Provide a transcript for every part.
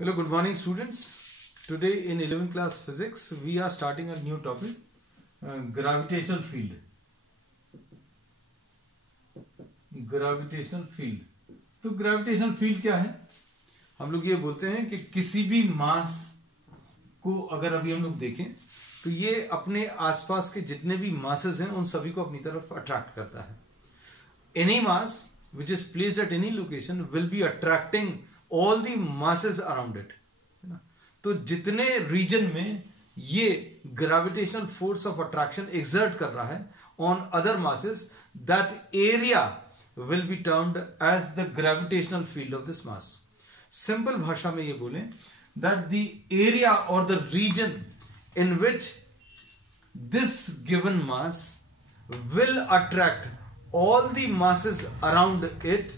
Hello, good morning students. Today in 11th class physics we are starting a new topic, gravitational field. Gravitational field. तो gravitational field क्या है? हम लोग ये बोलते हैं कि किसी भी मास को अगर अभी हम लोग देखें तो ये अपने आसपास के जितने भी मासेस हैं उन सभी को अपनी तरफ अट्रैक्ट करता है. Any mass which is placed at any location will be attracting all the masses around it. तो जितने रीजन में ये gravitational force of attraction exert कर रहा है on other masses, that area will be termed as the gravitational field of this mass. Simple भाषा में ये बोलें दैट द एरिया और the region in which this given mass will attract all the masses around it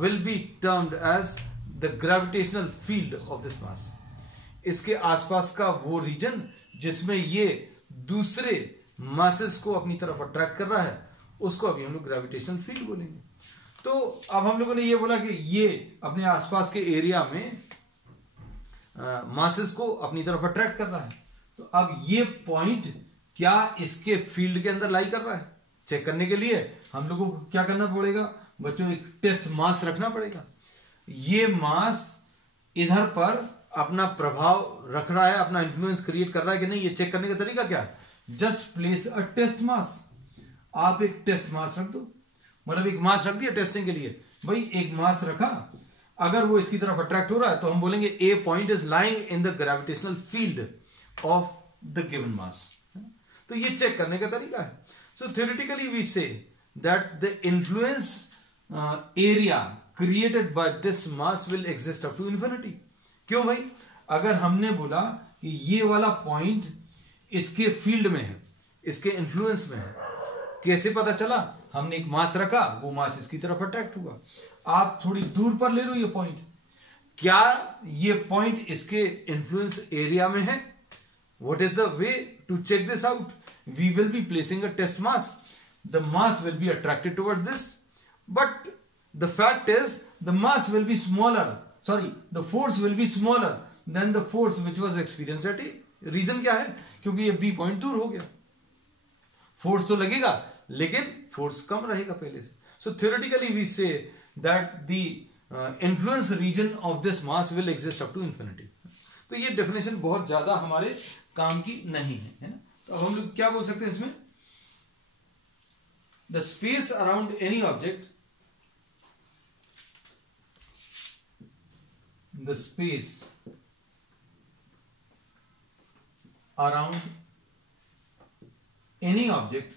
will be termed as the gravitational field of this mass. इसके आसपास का वो reason जिसमें ये दूसरे masses को अपनी तरफ अट्रैक्ट कर रहा है उसको अभी हम लोग ग्रेविटेशनल फील्ड बोलेंगे. तो अब हम लोगों ने ये बोला कि ये अपने आसपास के एरिया में masses को अपनी तरफ अट्रैक्ट कर रहा है. तो अब ये पॉइंट क्या इसके फील्ड के अंदर लाई कर रहा है? चेक करने के लिए हम लोगों को क्या करना पड़ेगा बच्चों? एक टेस्ट मास रखना पड़ेगा. ये मास इधर पर अपना प्रभाव रख रहा है, अपना इन्फ्लुएंस क्रिएट कर रहा है कि नहीं, ये चेक करने का तरीका क्या है? जस्ट प्लेस अ टेस्ट मास. आप एक टेस्ट मास रख दो, मतलब एक मास रख दिया टेस्टिंग के लिए. भाई एक मास रखा, अगर वो इसकी तरफ अट्रैक्ट हो रहा है तो हम बोलेंगे a point is lying in the gravitational field of the given mass. तो ये चेक करने का तरीका है. So theoretically we say that the influence area created by this mass will exist up to infinity. क्यों भाई? अगर हमने बोला कि ये वाला पॉइंट इसके फील्ड में है, इसके इन्फ्लुएंस में है, कैसे पता चला? हमने एक मास रखा, वो मास इसकी तरफ अट्रैक्ट हुआ. आप थोड़ी दूर पर ले लो ये पॉइंट, क्या ये पॉइंट इसके इन्फ्लुएंस एरिया में है? What is the way to check this out? We will be placing a test mass. The mass will be attracted towards this, but the fact is the mass will be smaller. Sorry, the force will be smaller than the force which was experienced at A. Reason क्या है? क्योंकि ये B point दूर हो गया. Force तो लगेगा लेकिन force कम रहेगा पहले से. So theoretically we say that the influence region of this mass will exist up to infinity. तो ये डेफिनेशन बहुत ज्यादा हमारे काम की नहीं है ना. तो अब हम लोग क्या बोल सकते हैं इसमें? The space around any object, the space around any object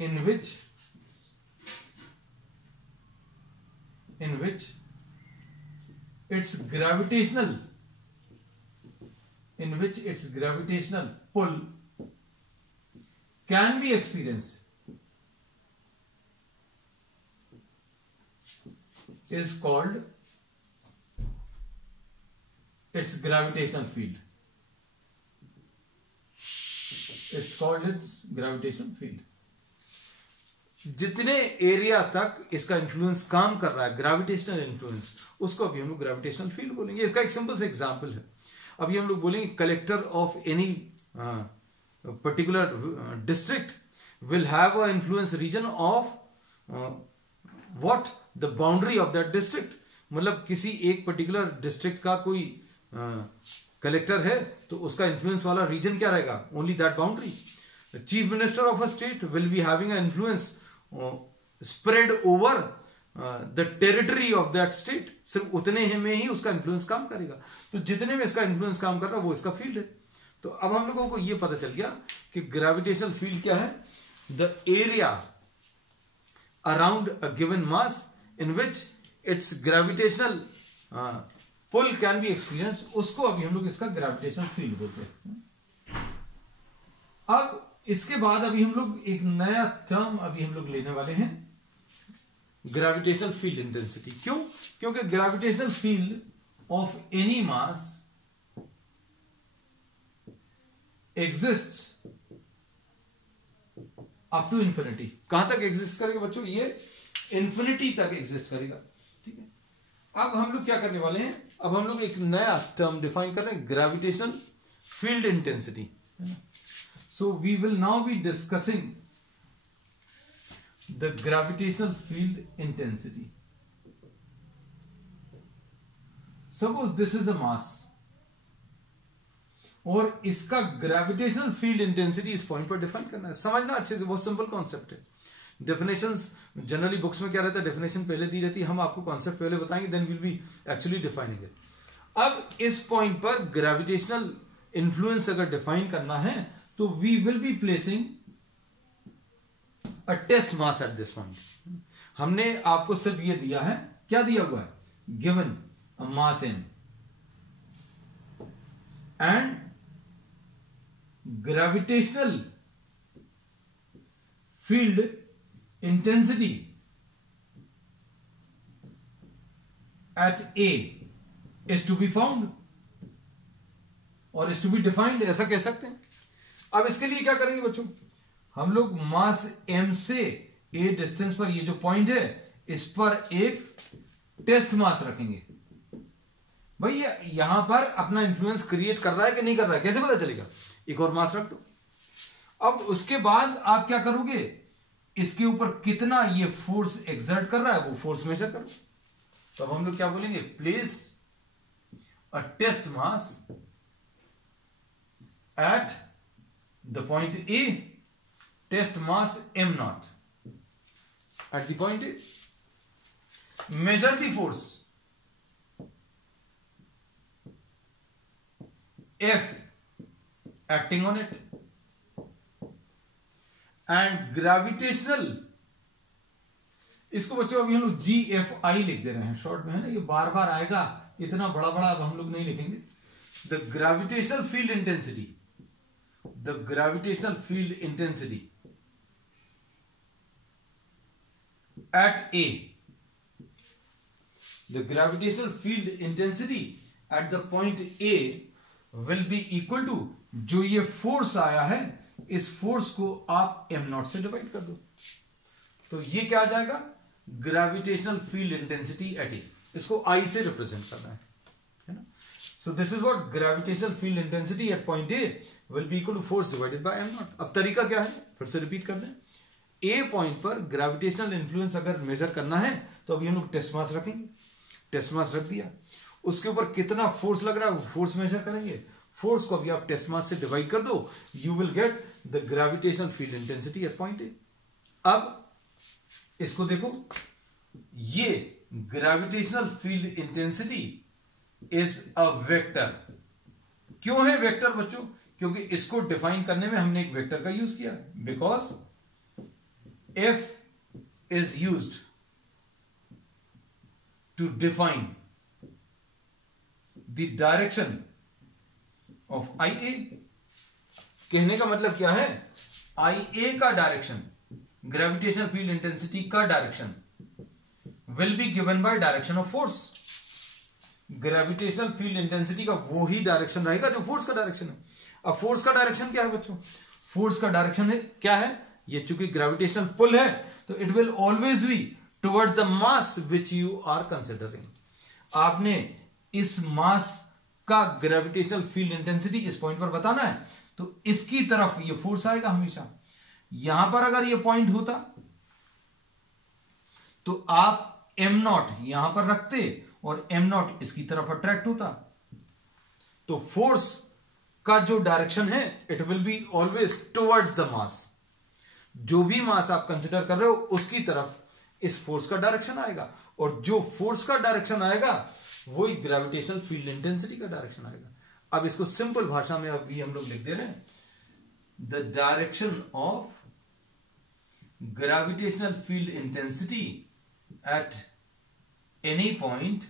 in which its gravitational pull can be experienced is called its gravitational field. It's called its gravitational field. जितने एरिया तक इसका इन्फ्लुएंस काम कर रहा है, ग्रेविटेशनल इन्फ्लुएंस, उसको अभी हम लोग ग्रेविटेशनल फील्ड बोलेंगे. इसका एक सिंपल सा एग्जांपल है. अभी हम लोग बोलेंगे collector of any particular district will have a influence region of what the boundary of that district. मतलब किसी एक पर्टिकुलर डिस्ट्रिक्ट का कोई कलेक्टर है तो उसका इन्फ्लुएंस वाला रीजन क्या रहेगा? Only that boundary. Chief minister of a state will be having a influence spread over the territory of that state. सिर्फ उतने में ही उसका इन्फ्लुएंस काम करेगा. तो जितने में इसका इन्फ्लुएंस काम कर रहा है वो इसका फील्ड है. तो अब हम लोगों को ये पता चल गया कि ग्रेविटेशनल फील्ड क्या है? The area around a given mass in which its gravitational pull can be experience, उसको अभी हम लोग इसका ग्रेविटेशनल फील्ड बोलते हैं. अब इसके बाद अभी हम लोग एक नया टर्म अभी हम लोग लेने वाले हैं, ग्रेविटेशनल फील्ड इंटेंसिटी. क्यों? क्योंकि gravitational field of any mass exists up to infinity. कहां तक एग्जिस्ट करेगा बच्चों? ये इंफिनिटी तक एग्जिस्ट करेगा. ठीक है. अब हम लोग क्या करने वाले हैं, अब हम लोग एक नया टर्म डिफाइन कर रहे हैं, gravitational field intensity. So we will now be discussing the gravitational field intensity. Suppose this is a mass और इसका ग्रेविटेशनल फील्ड इंटेंसिटी इस पॉइंट पर डिफाइन करना है। समझना अच्छे से, बहुत सिंपल कॉन्सेप्ट है। डेफिनेशंस जनरली बुक्स में क्या रहता है, डेफिनेशन पहले दी रहती है, हम आपको कॉन्सेप्ट पहले बताएंगे, then will be actually defining it. अब इस पॉइंट पर ग्रेविटेशनल इन्फ्लुएंस अगर डिफाइन करना है तो we will be placing a test mass at this point. हमने आपको सिर्फ ये दिया है, क्या दिया हुआ है, given a mass m and gravitational field intensity at A is to be found और is to be defined, ऐसा कह सकते हैं। अब इसके लिए क्या करेंगे बच्चों, हम लोग मास m से A डिस्टेंस पर ये जो पॉइंट है इस पर एक टेस्ट मास रखेंगे। भाई यहां पर अपना इंफ्लुएंस क्रिएट कर रहा है कि नहीं कर रहा है, कैसे पता चलेगा, एक और मास रख दो। अब उसके बाद आप क्या करोगे, इसके ऊपर कितना ये फोर्स एक्सर्ट कर रहा है वो फोर्स मेजर करो। तो अब हम लोग क्या बोलेंगे, place a test mass at the point A, test mass m naught at the point A, measure the force F acting on it and gravitational, इसको बच्चों अभी हम लोग GFI लिख दे रहे हैं शॉर्ट में, है ना, ये बार बार आएगा, इतना बड़ा बड़ा अब हम लोग नहीं लिखेंगे। The gravitational field intensity, the gravitational field intensity at A, the gravitational field intensity at the point A will be equal to, जो ये फोर्स आया है इस फोर्स को आप m नॉट से डिवाइड कर दो, तो ये क्या आ जाएगा, gravitational field intensity at A, इसको I से रिप्रेजेंट करना है ना। So this is what gravitational field intensity at point A will be equal to force divided by m naught. अब तरीका क्या है, फिर से रिपीट कर दें, ए पॉइंट पर ग्रेविटेशनल इन्फ्लुएंस अगर मेजर करना है तो अभी हम लोग टेस्ट मास रखेंगे, टेस्ट मास रख दिया, उसके ऊपर कितना फोर्स लग रहा है वो फोर्स मेजर करेंगे, फोर्स को अभी आप टेस्ट मास से डिवाइड कर दो, you will get the gravitational field intensity at point ए। अब इसको देखो, ये gravitational field intensity is a vector. क्यों है वेक्टर बच्चों, क्योंकि इसको डिफाइन करने में हमने एक वेक्टर का यूज किया, because F is used to define the direction of IA। कहने का मतलब क्या है, IA का डायरेक्शन, ग्रेविटेशनल फील्ड इंटेंसिटी का direction will be given by direction of force. Gravitational field intensity का वो ही डायरेक्शन रहेगा जो फोर्स का डायरेक्शन है। अब फोर्स का डायरेक्शन क्या है बच्चों, फोर्स का डायरेक्शन है क्या है, ये चूंकि ग्रेविटेशनल पुल है तो it will always be towards the mass which you are considering. आपने इस मास का ग्रेविटेशनल फील्ड इंटेंसिटी इस पॉइंट पर बताना है तो इसकी तरफ ये फोर्स आएगा हमेशा। यहां पर अगर ये पॉइंट होता तो आप m नॉट यहां पर रखते और m नॉट इसकी तरफ अट्रैक्ट होता, तो फोर्स का जो डायरेक्शन है it will be always towards the मास। जो भी मास आप कंसिडर कर रहे हो उसकी तरफ इस फोर्स का डायरेक्शन आएगा, और जो फोर्स का डायरेक्शन आएगा वही ग्रेविटेशनल फील्ड इंटेंसिटी का डायरेक्शन आएगा। अब इसको सिंपल भाषा में अभी हम लोग लिख दे रहे हैं, the direction of gravitational field intensity at any point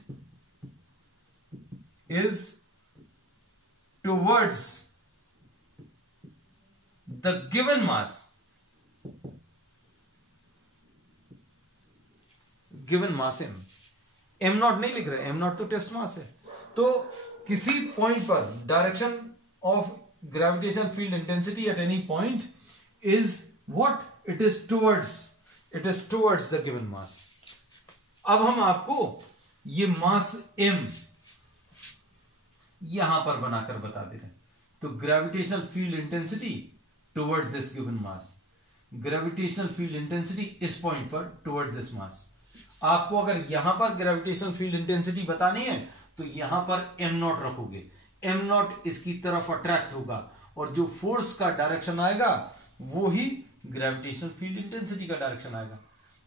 is towards the given mass, given mass m not नहीं लिख रहे, m नॉट तो टेस्ट मास है। तो किसी पॉइंट पर direction of gravitational field intensity at any point is what, it is towards the given मास। अब हम आपको ये मास m यहां पर बनाकर बता दे रहे हैं। तो gravitational field intensity towards this given mass, gravitational field intensity इस पॉइंट पर टुवर्ड्स दिस मास। आपको अगर यहां पर ग्रेविटेशनल फील्ड इंटेंसिटी बतानी है तो यहां पर m नॉट रखोगे, m नॉट इसकी तरफ अट्रैक्ट होगा और जो फोर्स का डायरेक्शन आएगा वो ही ग्रेविटेशनल फील्ड इंटेंसिटी का डायरेक्शन आएगा।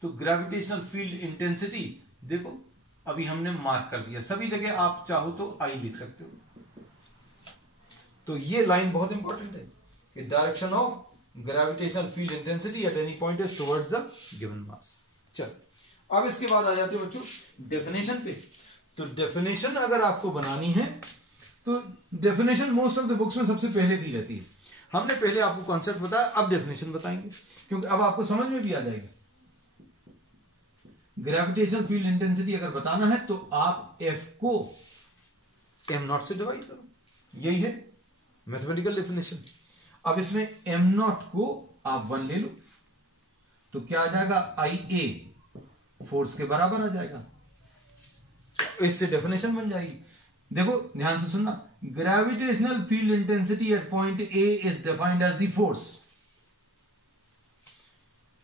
तो ग्रेविटेशनल फील्ड इंटेंसिटी देखो अभी हमने मार्क कर दिया, सभी जगह आप चाहो तो आई लिख सकते हो। तो ये लाइन बहुत इंपॉर्टेंट है कि direction of gravitational field intensity at any point is towards the given मास। चलो अब इसके बाद आ जाते हैं बच्चों डेफिनेशन पे। तो डेफिनेशन अगर आपको बनानी है तो definition most of the books में सबसे पहले दी रहती है। हमने पहले आपको कॉन्सेप्ट बताया, अब डेफिनेशन बताएंगे क्योंकि अब आपको समझ में भी आ जाएगा। ग्रेविटेशनल फील्ड इंटेंसिटी अगर बताना है तो आप F को m नॉट से डिवाइड करो, यही है मैथमेटिकल डेफिनेशन। अब इसमें m नॉट को आप 1 ले लो तो क्या आ जाएगा, IA फोर्स के बराबर आ जाएगा। इससे डेफिनेशन बन जाएगी। देखो ध्यान से सुनना, gravitational field intensity at point A is defined as the force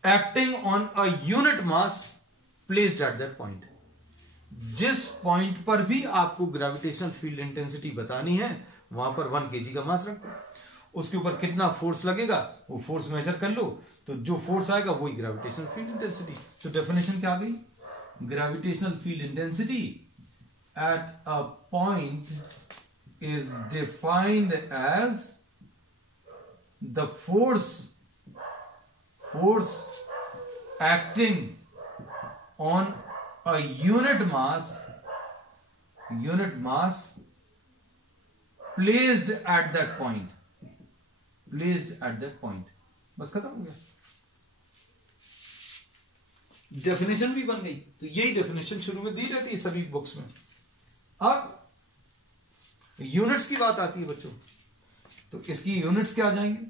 acting on a unit mass placed at that point. जिस पॉइंट पर भी आपको ग्रेविटेशनल फील्ड इंटेंसिटी बतानी है वहां पर 1 kg का मास रखो, उसके ऊपर कितना फोर्स लगेगा वो फोर्स मेजर कर लो, तो जो फोर्स आएगा वही ग्रेविटेशनल फील्ड इंटेंसिटी। तो डेफिनेशन क्या आ गई, gravitational field intensity at a point is defined as the force acting on a unit mass placed at that point, बस खत्म हो गया, डेफिनेशन भी बन गई। तो यही डेफिनेशन शुरू में दी रहती है सभी बुक्स में। अब यूनिट्स की बात आती है बच्चों, तो इसकी यूनिट्स क्या आ जाएंगे,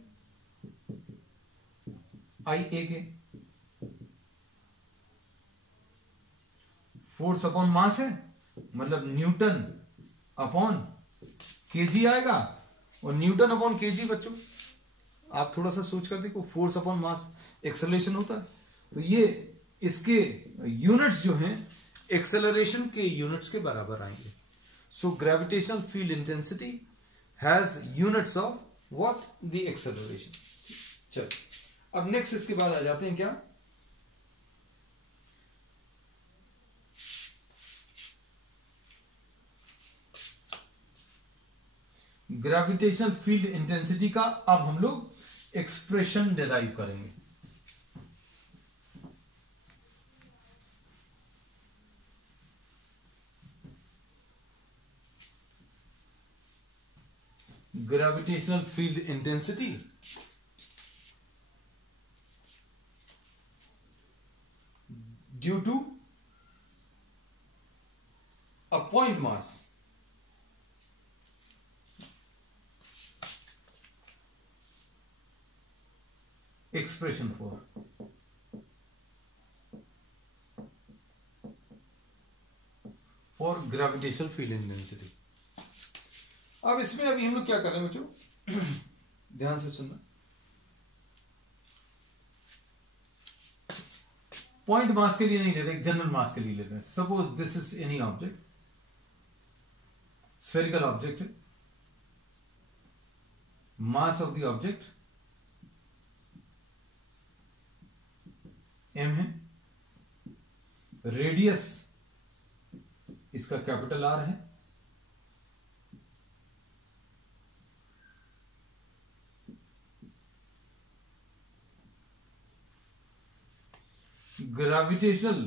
IA के फोर्स अपॉन मास है, मतलब न्यूटन अपॉन केजी आएगा, और न्यूटन अपॉन केजी बच्चों आप थोड़ा सा सोच कर देखो, फोर्स अपॉन मास एक्सेलरेशन होता है, तो ये इसके यूनिट्स जो हैं एक्सेलरेशन के यूनिट्स के बराबर आएंगे। So gravitational field intensity has units of what, the acceleration. चलो अब नेक्स्ट इसके बाद आ जाते हैं क्या, ग्रेविटेशनल फील्ड इंटेंसिटी का अब हम लोग एक्सप्रेशन डिराइव करेंगे। Gravitational field intensity due to a point mass expression for gravitational field intensity। अब इसमें अभी हम लोग क्या कर रहे हैं बच्चों, ध्यान से सुनना, पॉइंट मास के लिए नहीं ले रहे, जनरल मास के लिए ले रहे हैं। Suppose this is any object, spherical object है, mass of the object m है, रेडियस इसका कैपिटल R है, gravitational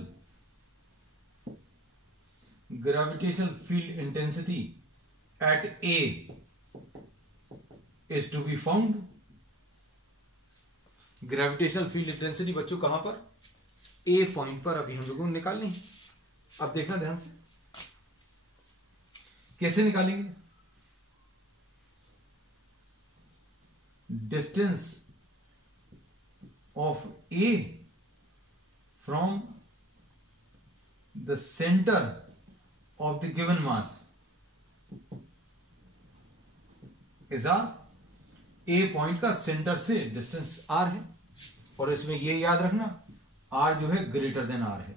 field intensity at A is to be found. Gravitational field intensity बच्चों कहां पर, A पॉइंट पर अभी हम लोगों को निकालनी है। अब देखना ध्यान से कैसे निकालेंगे, distance of A from the centre of the given mass is r। a point का सेंटर से डिस्टेंस r है, और इसमें ये याद रखना r जो है ग्रेटर देन r है।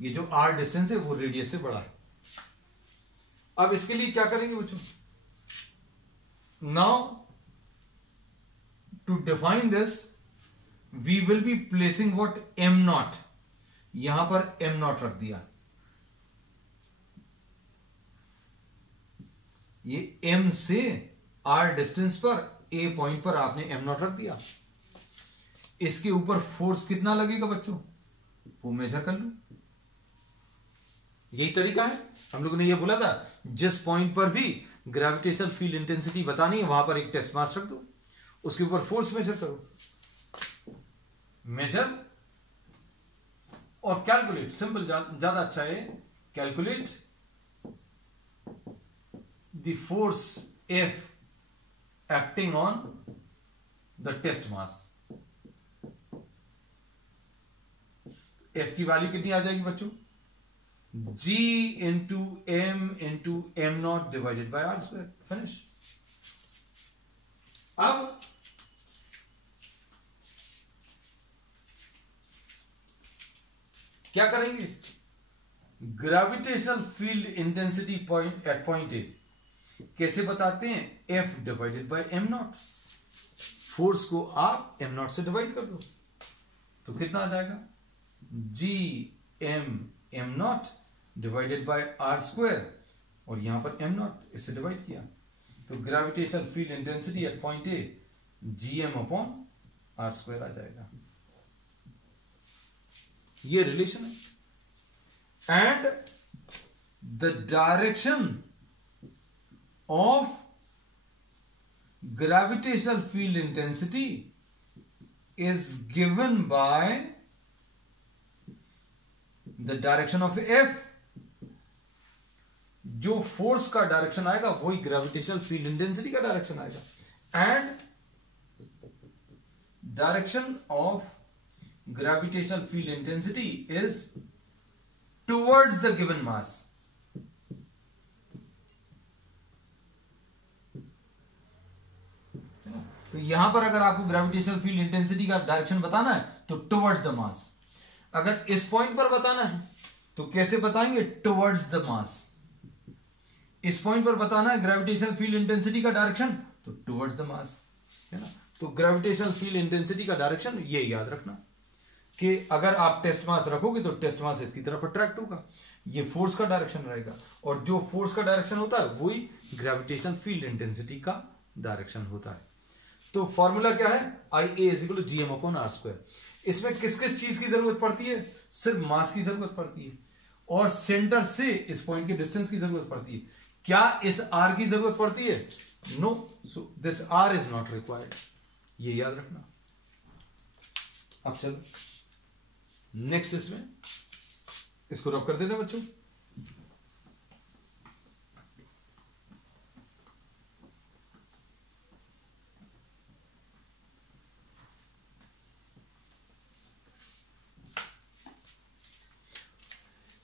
ये जो r डिस्टेंस है वो रेडियस से बड़ा है। अब इसके लिए क्या करेंगे बच्चों? Now to define this we will be placing what m naught. यहां पर m नॉट रख दिया, ये m से r डिस्टेंस पर a पॉइंट पर आपने m नॉट रख दिया। इसके ऊपर फोर्स कितना लगेगा बच्चों, वो मेजर कर लो। यही तरीका है। हम लोगों ने ये बोला था जिस पॉइंट पर भी ग्रेविटेशनल फील्ड इंटेंसिटी बतानी है वहां पर एक टेस्ट मास रख दो, उसके ऊपर फोर्स मेजर करो, मेजर और कैलकुलेट। सिंपल, ज्यादा अच्छा है। Calculate the force F acting on the test mass. F की वैल्यू कितनी आ जाएगी बच्चों? G into m not divided by r square. Finish. अब क्या करेंगे? Gravitational field intensity point at point A कैसे बताते हैं? F divided by m naught. Force को आप m नॉट से डिवाइड कर दो तो कितना आ जाएगा? G m not divided by r square, और यहां पर m नॉट इससे डिवाइड किया तो gravitational field intensity at point A gm upon r square आ जाएगा। ये रिलेशन है। And the direction of gravitational field intensity is given by the direction of F। जो फोर्स का डायरेक्शन आएगा वही ग्रेविटेशनल फील्ड इंटेंसिटी का डायरेक्शन आएगा। And direction of gravitational field intensity is towards the given mass. तो यहां पर अगर आपको ग्रेविटेशनल फील्ड इंटेंसिटी का डायरेक्शन बताना है तो टुवर्ड्स द मास। अगर इस पॉइंट पर बताना है तो कैसे बताएंगे? टुवर्ड्स द मास। इस पॉइंट पर बताना है ग्रेविटेशनल फील्ड इंटेंसिटी का डायरेक्शन तो टुवर्ड्स द मास, है ना। तो ग्रेविटेशनल फील्ड इंटेंसिटी का डायरेक्शन ये याद रखना कि अगर आप टेस्ट मास रखोगे तो टेस्ट मास इसकी तरफ अट्रैक्ट होगा, ये फोर्स का डायरेक्शन रहेगा, और जो फोर्स का डायरेक्शन होता है वही ग्रेविटेशनल फील्ड इंटेंसिटी का डायरेक्शन होता है। तो फॉर्मूला क्या है? IA = GM upon r square. इसमें किस किस चीज की जरूरत पड़ती है? सिर्फ मास की जरूरत पड़ती है और सेंटर से इस पॉइंट के डिस्टेंस की जरूरत पड़ती है। क्या इस r की जरूरत पड़ती है? No, so this r is not required. ये याद रखना। अब चलो नेक्स्ट, इसमें इसको रब कर देना बच्चों।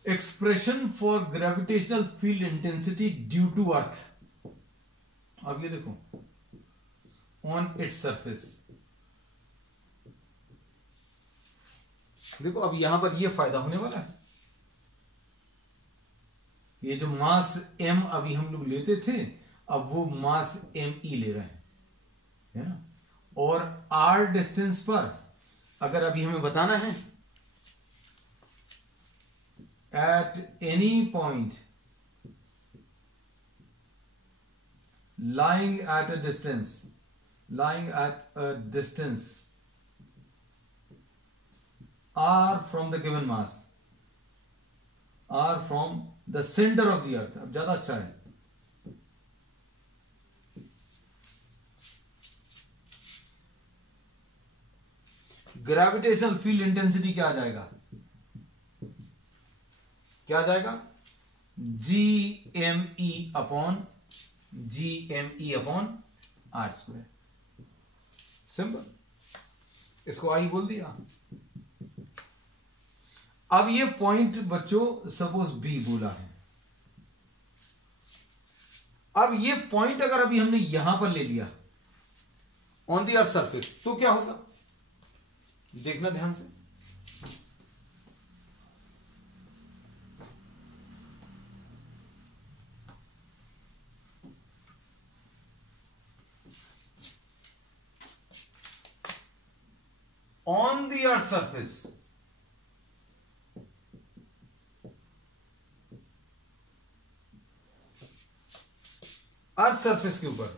Expression for gravitational field intensity due to Earth. अब ये देखो, ऑन इट्स सरफेस। देखो अब यहां पर ये फायदा होने वाला है। ये जो मास m अभी हम लोग लेते थे, अब वो मास me ले रहे हैं, है ना। और r डिस्टेंस पर अगर अभी हमें बताना है at any point lying at a distance r from the given mass, r from the center of the earth। अब ज्यादा अच्छा है। ग्रेविटेशनल फील्ड इंटेंसिटी क्या आ जाएगा? क्या आ जाएगा? GME upon r square. Simple, इसको आई बोल दिया। अब ये पॉइंट बच्चों सपोज B बोला है, अब ये पॉइंट अगर अभी हमने यहां पर ले लिया ऑन द अर्थ सरफेस, तो क्या होगा, देखना ध्यान से। On the earth surface, earth surface के ऊपर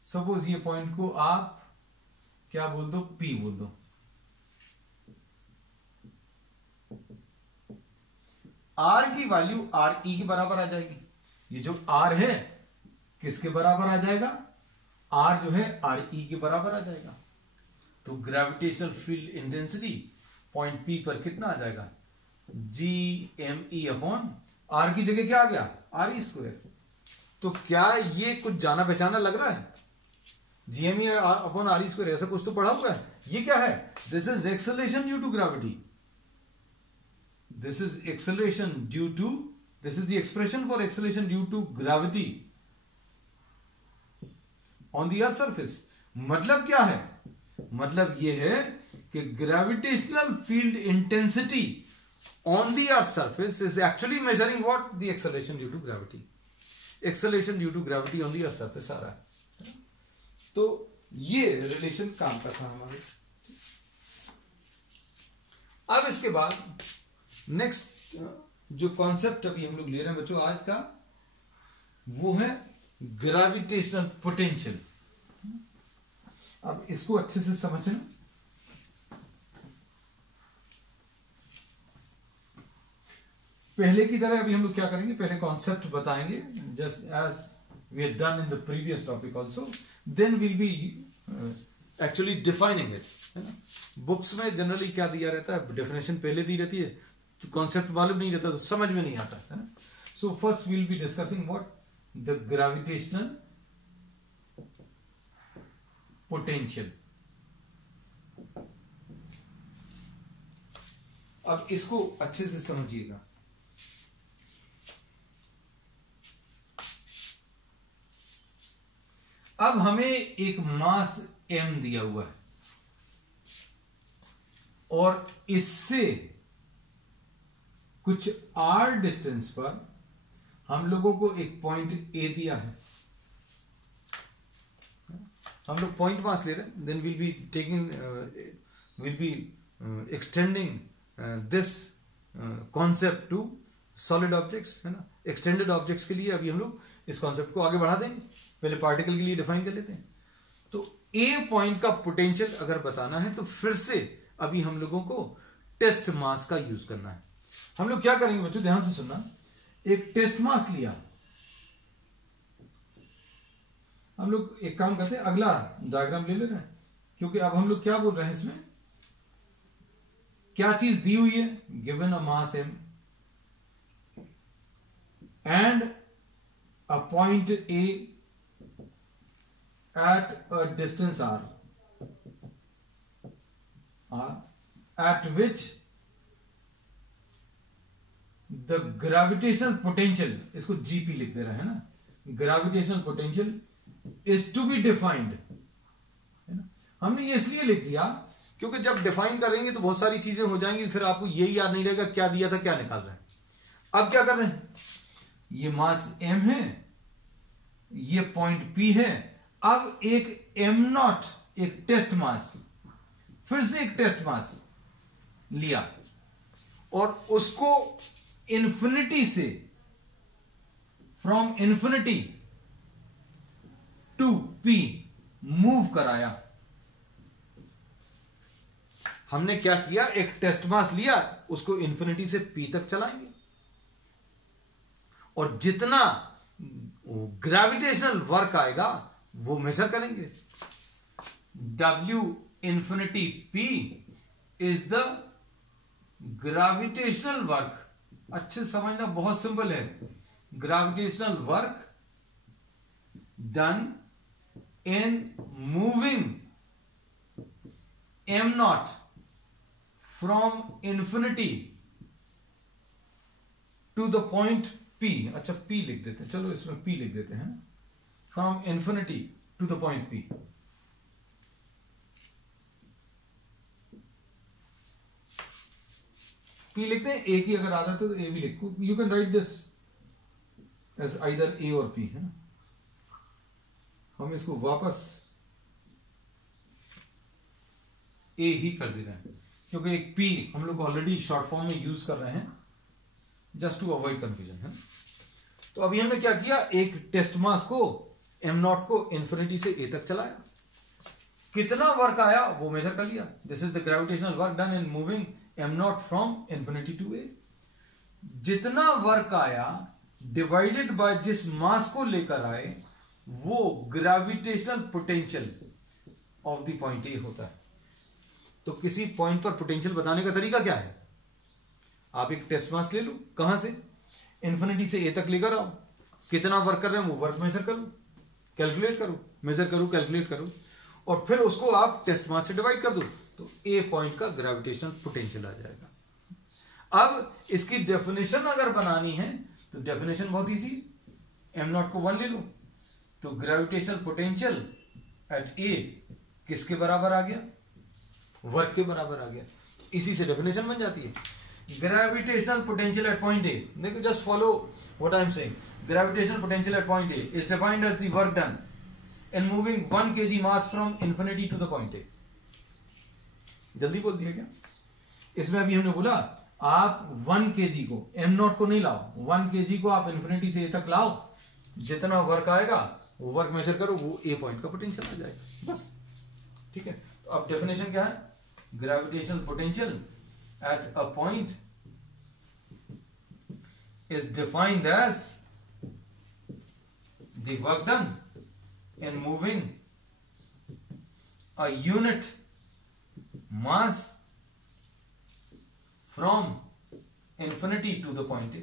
सपोज ये पॉइंट को आप क्या बोल दो, P बोल दो। R की वैल्यू RE के बराबर आ जाएगी। ये जो R है किसके बराबर आ जाएगा, R जो है RE के बराबर आ जाएगा। तो gravitational field intensity point P पर कितना आ जाएगा, GME अपॉन R की जगह क्या आ गया, RE स्क्वायर। तो क्या ये कुछ जाना पहचाना लग रहा है, GME अपॉन RE स्क्वायर, ऐसा कुछ तो पढ़ा हुआ है। ये क्या है, this is acceleration due to gravity, this is acceleration due to, this is the expression for acceleration due to gravity on the earth surface. मतलब क्या है, मतलब यह है कि gravitational field intensity on the earth surface is actually measuring what, the acceleration due to gravity. Acceleration due to gravity on the earth surface आ रहा है। तो ये रिलेशन काम का था हमारे। अब इसके बाद नेक्स्ट जो कॉन्सेप्ट अभी हम लोग ले रहे हैं बच्चों आज का, वो है ग्रेविटेशनल पोटेंशियल। अब इसको अच्छे से समझना। पहले की तरह अभी हम लोग क्या करेंगे, पहले कॉन्सेप्ट बताएंगे just as we have done in the previous topic also, then will be actually defining it, है ना। बुक्स में जनरली क्या दिया रहता है, डेफिनेशन पहले दी रहती है, तो कॉन्सेप्ट मालूम नहीं रहता तो समझ में नहीं आता, है ना। So first will be discussing what the gravitational potential. अब इसको अच्छे से समझिएगा। अब हमें एक मास m दिया हुआ है और इससे कुछ r डिस्टेंस पर हम लोगों को एक पॉइंट a दिया है। हम लोग पॉइंट मास ले रहे हैं, then will be taking, will be extending this concept to solid objects, है ना। एक्सटेंडेड ऑब्जेक्ट्स के लिए अभी हम लोग इस कॉन्सेप्ट को आगे बढ़ा देंगे, पहले पार्टिकल के लिए डिफाइन कर लेते हैं। तो ए पॉइंट का पोटेंशियल अगर बताना है तो फिर से अभी हम लोगों को टेस्ट मास का यूज करना है। हम लोग क्या करेंगे बच्चों, ध्यान से सुनना। एक टेस्ट मास लिया, हम लोग एक काम करते हैं, अगला डायग्राम ले ले रहे हैं, क्योंकि अब हम लोग क्या बोल रहे हैं, इसमें क्या चीज दी हुई है, given a mass m and a point A at a distance r, at which the gravitational potential, इसको GP लिख दे रहे हैं ना, gravitational potential is to be defined, है ना। हमने ये इसलिए लिख दिया क्योंकि जब डिफाइन करेंगे तो बहुत सारी चीजें हो जाएंगी, फिर आपको यही याद नहीं रहेगा क्या दिया था क्या निकाल रहे हैं। अब क्या कर रहे हैं, ये मास m है, ये पॉइंट P है। अब एक m0, एक टेस्ट मास, फिर से एक टेस्ट मास लिया और उसको इंफिनिटी से, from infinity to P move कराया। हमने क्या किया, एक टेस्ट मास लिया, उसको इंफिनिटी से P तक चलाएंगे और जितना ग्रेविटेशनल वर्क आएगा वो मेजर करेंगे। W infinity P is the gravitational work. अच्छे समझना, बहुत सिंपल है। Gravitational work done in moving m0 from infinity to the point P, अच्छा P लिख देते हैं, चलो इसमें P लिख देते हैं, from infinity to the point P। P लिखते हैं, A की अगर आदत है तो A भी लिखो, you can write this as either A और P, है ना। हम इसको वापस A ही कर दे रहे हैं क्योंकि एक P हम लोग ऑलरेडी शॉर्ट फॉर्म में यूज कर रहे हैं, जस्ट टू अवॉइड कंफ्यूजन, है। तो अभी हमने क्या किया, एक टेस्ट मास को m0 को इंफिनिटी से A तक चलाया, कितना वर्क आया वो मेजर कर लिया। This is the gravitational work done in moving m0 from infinity to A। जितना वर्क आया डिवाइडेड बाय जिस मास को लेकर आए वो gravitational potential of the point A होता है। तो किसी पॉइंट पर पोटेंशियल बताने का तरीका क्या है, आप एक टेस्ट मास ले लो, कहां से, इंफिनिटी से A तक लेकर आओ, कितना वर्क कर रहे हैं वो वर्क मेजर करो, कैलकुलेट करो, मेजर करो, कैलकुलेट करो, और फिर उसको आप टेस्ट मास से डिवाइड कर दो, तो A पॉइंट का ग्रेविटेशनल पोटेंशियल आ जाएगा। अब इसकी डेफिनेशन अगर बनानी है तो डेफिनेशन बहुत इजी, m0 को 1 ले लो, तो ग्रेविटेशनल पोटेंशियल एट A किसके बराबर आ गया, वर्क के बराबर आ गया। इसी से डेफिनेशन बन जाती है, gravitational potential at point A, देखो just follow what I am saying, gravitational potential at point A is defined as the work done in moving 1 kg mass from infinity to the point A। जल्दी बोल दिया क्या, इसमें अभी हमने बोला आप 1 kg को, m0 को नहीं लाओ, 1 kg को आप इंफिनिटी से A तक लाओ, जितना वर्क आएगा वो वर्क मेजर करो, वो A पॉइंट का पोटेंशियल आ जाएगा, बस। ठीक है, तो अब डेफिनेशन क्या है, gravitational potential at a point is defined as the work done in moving a unit mass from infinity to the point A,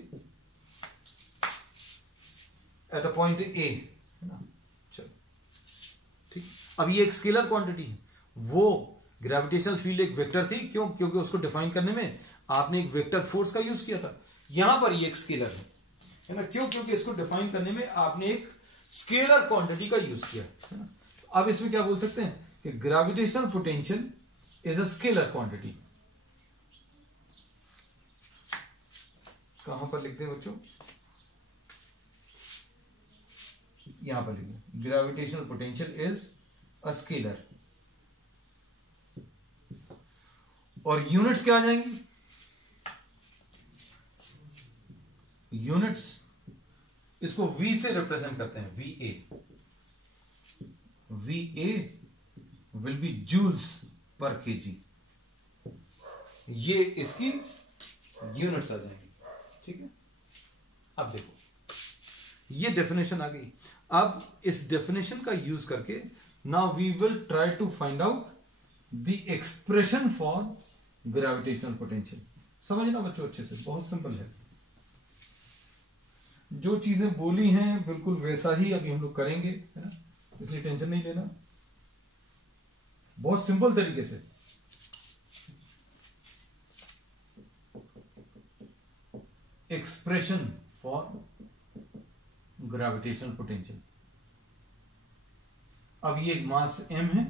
at the point A, है ना। चलो ठीक, अब ये एक स्केलर क्वांटिटी है, वो ग्रेविटेशनल फील्ड एक वेक्टर थी, क्यों, क्योंकि उसको डिफाइन करने में आपने एक वेक्टर फोर्स का यूज किया था, यहां पर ये एक स्केलर है ना, क्यों, क्योंकि इसको डिफाइन करने में आपने एक स्केलर क्वांटिटी का यूज किया, है ना। अब इसमें क्या बोल सकते हैं कि gravitational potential is a scalar quantity. कहां पर लिखते हैं बच्चों, यहां पर लिखिए, gravitational potential is a scalar, और यूनिट्स क्या आ जाएंगी, यूनिट्स इसको V से रिप्रेजेंट करते हैं, VA, VA will be joules per kg, ये इसकी यूनिट्स आ जाएंगी। ठीक है, अब देखो ये डेफिनेशन आ गई, अब इस डेफिनेशन का यूज करके now we will try to find out the expression for gravitational potential. समझना बच्चों अच्छे से, बहुत सिंपल है, जो चीजें बोली हैं बिल्कुल वैसा ही अभी हम लोग करेंगे, है ना, इसलिए टेंशन नहीं लेना, बहुत सिंपल तरीके से। एक्सप्रेशन फॉर ग्रेविटेशनल पोटेंशियल, अब ये मास m है,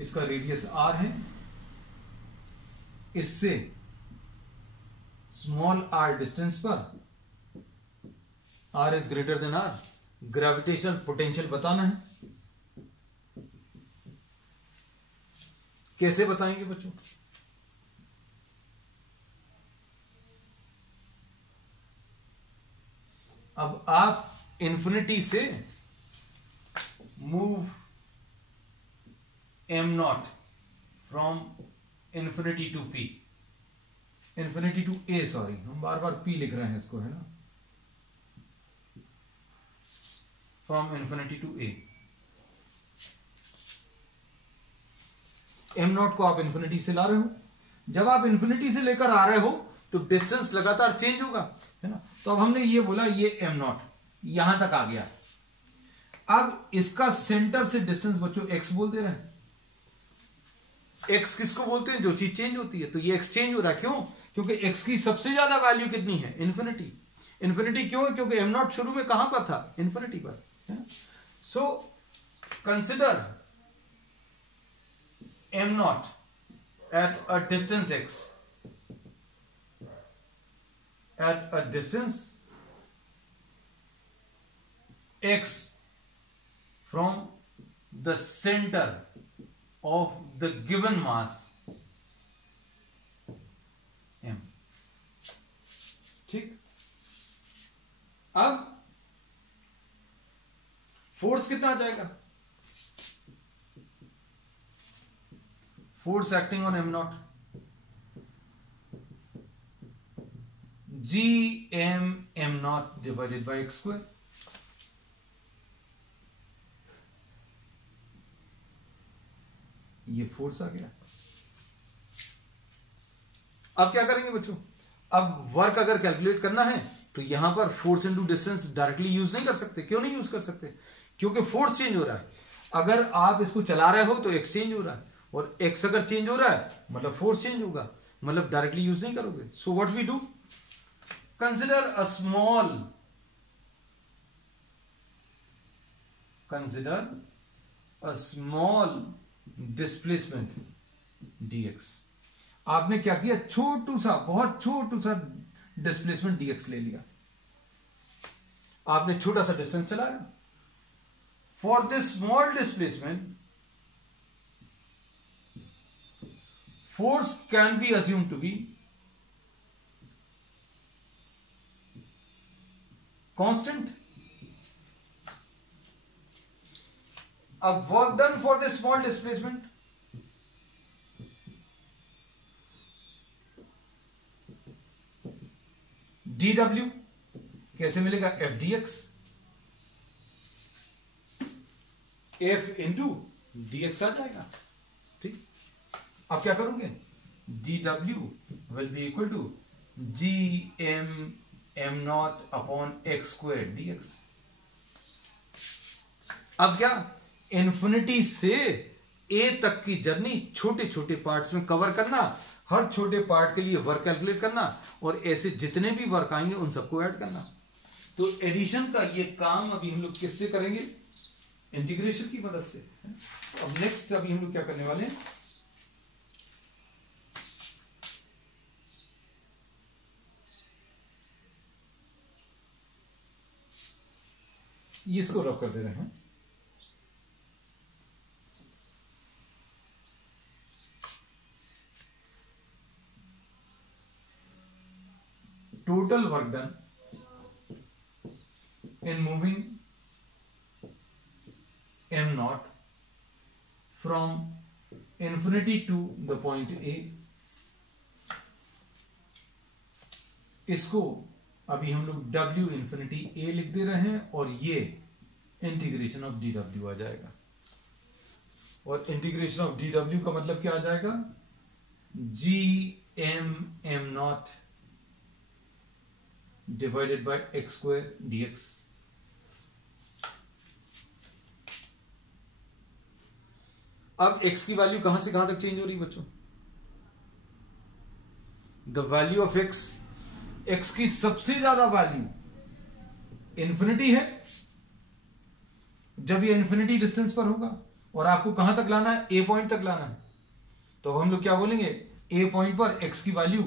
इसका रेडियस r है, इससे स्मॉल r डिस्टेंस पर, r is greater than r, gravitational potential बताना है। कैसे बताएंगे बच्चों, अब आप इंफिनिटी से move m0 from infinity to P, infinity to A, sorry हम बार बार P लिख रहे हैं इसको, है ना, from infinity to A, m0 को आप इंफिनिटी से ला रहे हो, जब आप इंफिनिटी से लेकर आ रहे हो तो डिस्टेंस लगातार चेंज होगा, है ना। तो अब हमने ये बोला ये m0 यहां तक आ गया, अब इसका सेंटर से डिस्टेंस बच्चों x बोल दे रहे हैं, एक्स किसको बोलते हैं? जो चीज चेंज होती है। तो ये एक्स चेंज हो रहा है, क्यों? क्योंकि एक्स की सबसे ज्यादा वैल्यू कितनी है? इन्फिनिटी। इन्फिनिटी क्यों है? क्योंकि एम नॉट शुरू में कहां पर था? इन्फिनिटी पर। So consider am not at a distance x, at a distance x from the center of the given mass m। ठीक। अब फोर्स कितना आ जाएगा? Force acting on am not gm not divided by x square. ये force आ गया। अब क्या करेंगे बच्चों? अब वर्क अगर कैलकुलेट करना है तो यहां पर force into distance directly use नहीं कर सकते। क्यों नहीं यूज कर सकते? क्योंकि फोर्स चेंज हो रहा है। अगर आप इसको चला रहे हो तो एक्स चेंज हो रहा है, और एक्स अगर चेंज हो रहा है मतलब फोर्स चेंज होगा, मतलब डायरेक्टली यूज नहीं करोगे। So what we do, consider a small displacement dx। आपने क्या किया? छोटू सा, बहुत छोटू सा डिस्प्लेसमेंट dx ले लिया। आपने छोटा सा डिस्टेंस चलाया। For this small displacement force can be assumed to be constant। अब work done for this small displacement dw कैसे मिलेगा? f dx, f into dx आ जाएगा। ठीक। अब क्या करोगे? dw will be equal to gm m not upon x square dx। अब क्या? इन्फिनिटी से ए तक की जर्नी छोटे छोटे पार्ट्स में कवर करना, हर छोटे पार्ट के लिए वर्क कैलकुलेट करना, और ऐसे जितने भी वर्क आएंगे उन सबको ऐड करना। तो एडिशन का ये काम अभी हम लोग किससे करेंगे? इंटीग्रेशन की मदद से। अब नेक्स्ट अभी हम लोग क्या करने वाले हैं? इसको रफ कर दे रहे हैं। Total work done in moving m naught from infinity to the point A. इसको अभी हम लोग w इंफिनिटी a लिख दे रहे हैं, और ये इंटीग्रेशन ऑफ dw आ जाएगा। और इंटीग्रेशन ऑफ dw का मतलब क्या आ जाएगा? gm not divided bye x square dx। अब x की वैल्यू कहां से कहां तक चेंज हो रही है बच्चों? द वैल्यू ऑफ x की सबसे ज्यादा वैल्यू इन्फिनिटी है जब ये इन्फिनिटी डिस्टेंस पर होगा, और आपको कहां तक लाना है? ए पॉइंट तक लाना है। तो हम लोग क्या बोलेंगे? ए पॉइंट पर x की वैल्यू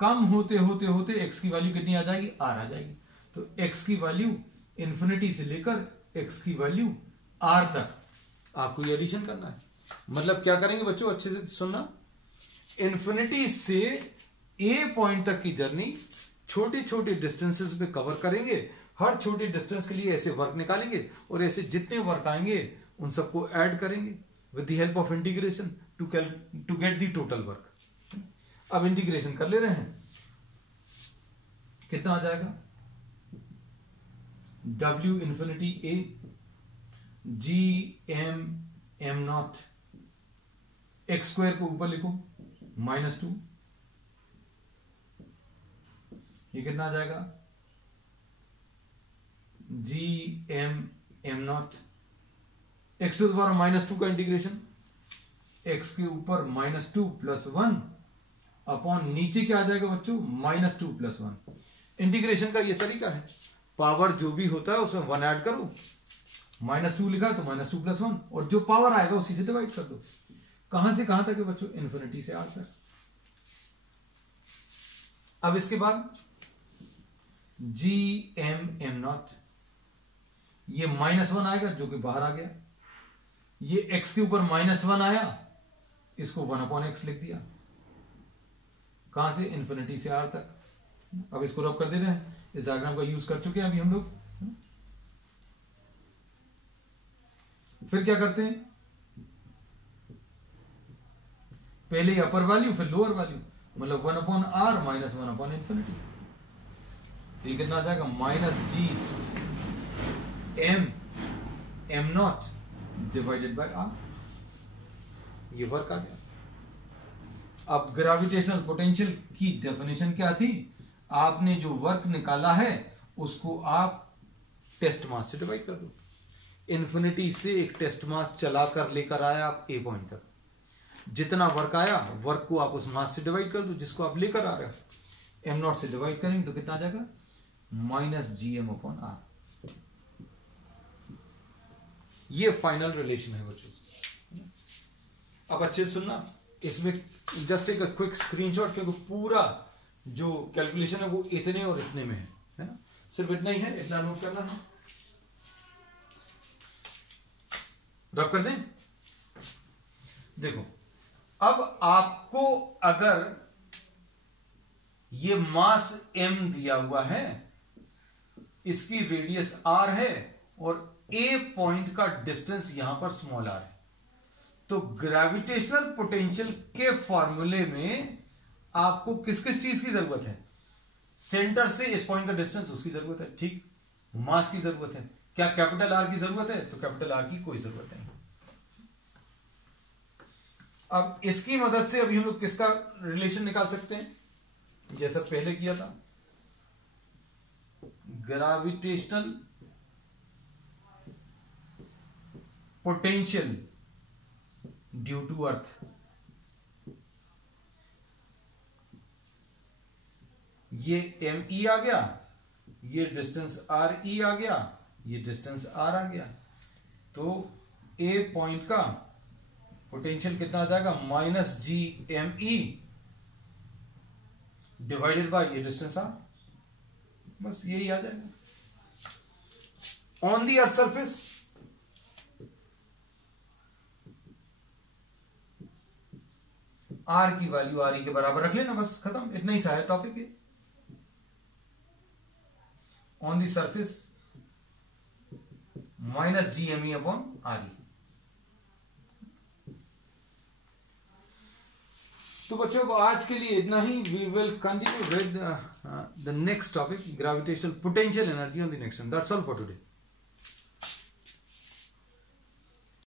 कम होते होते होते x की वैल्यू कितनी आ जाएगी? r आ जाएगी। तो x की वैल्यू इन्फिनिटी से लेकर x की वैल्यू r तक आपको ये एडिशन करना है। मतलब क्या करेंगे बच्चों? अच्छे से सुनना। इन्फिनिटी से a पॉइंट तक की जर्नी छोटे छोटे डिस्टेंसेस पे कवर करेंगे, हर छोटे डिस्टेंस के लिए ऐसे वर्क निकालेंगे, और ऐसे जितने वर्क आएंगे उन सबको ऐड करेंगे with the help of integration to get the total work. अब इंटीग्रेशन कर ले रहे हैं, कितना आ जाएगा? w इंफिनिटी a gm naught x square को ऊपर लिखो -2, ये कितना आ जाएगा? gm naught x to the power -2 का इंटीग्रेशन एक्स के ऊपर -2 + 1 अपॉन नीचे क्या आ जाएगा बच्चों, -2 + 1। इंटीग्रेशन का ये तरीका है, पावर जो भी होता है उसमें 1 ऐड करो, -2 लिखा तो -2 + 1, और जो पावर आएगा उसी से डिवाइड कर दो। कहां से कहां तक है बच्चों, इन्फिनिटी से आर तक। अब इसके बाद GM M0, ये -1 आएगा जो कि बाहर आ गया, ये x के ऊपर -1 आया, इसको 1/x लिख दिया, कहां से, इन्फिनिटी से r तक। अब इसको रब कर दे रहे हैं, इस डायग्राम का यूज कर चुके हैं अभी हम लोग। फिर क्या करते हैं, पहले अपर वैल्यू फिर लोअर वैल्यू, मतलब 1/r - 1/∞। तो ये कितना आ जाएगा, -GM M0 divided by r। ये वर्क आ गया। अब ग्रेविटेशनल पोटेंशियल की डेफिनेशन क्या थी, आपने जो वर्क निकाला है उसको आप टेस्ट मास से डिवाइड कर दो। इन्फिनिटी से एक टेस्ट मास चलाकर लेकर आया आप ए पॉइंट तक, जितना वर्क आया वर्क को आप उस मास से डिवाइड कर दो जिसको आप लेकर आ रहे हो। m0 से डिवाइड करेंगे तो कितना आ जाएगा, -GM/r। ये फाइनल रिलेशन है बच्चों। अब अच्छे से सुनना, इसमें जस्ट एक क्विक स्क्रीनशॉट, क्योंकि पूरा जो कैलकुलेशन है वो इतने और इतने में है ना, सिर्फ इतना ही है, इतना नोट करना है। रब कर दें। देखो, अब आपको अगर ये मास m दिया हुआ है, इसकी रेडियस r है और a पॉइंट का डिस्टेंस यहां पर स्मॉल r है, तो ग्रेविटेशनल पोटेंशियल के फॉर्मूले में आपको किस किस चीज की जरूरत है, सेंटर से इस पॉइंट का डिस्टेंस उसकी जरूरत है, ठीक, मास की जरूरत है। क्या कैपिटल आर की जरूरत है, तो कैपिटल आर की कोई जरूरत नहीं। अब इसकी मदद से अभी हम लोग किसका रिलेशन निकाल सकते हैं, जैसा पहले किया था, gravitational potential due to Earth. ये ME आ गया, ये डिस्टेंस RE आ गया, ये डिस्टेंस R आ गया, तो A पॉइंट का पोटेंशियल कितना आ जाएगा, -GME डिवाइडेड बाय ये डिस्टेंस R। बस यही आ जाएगा। On the earth surface R की वैल्यू RE के बराबर रख लेना, बस खत्म, इतना ही सा है टॉपिक है। On the surface -GME/RE। तो बच्चों को आज के लिए इतना ही। We will continue with the next topic, gravitational potential energy on the next, that's all for today.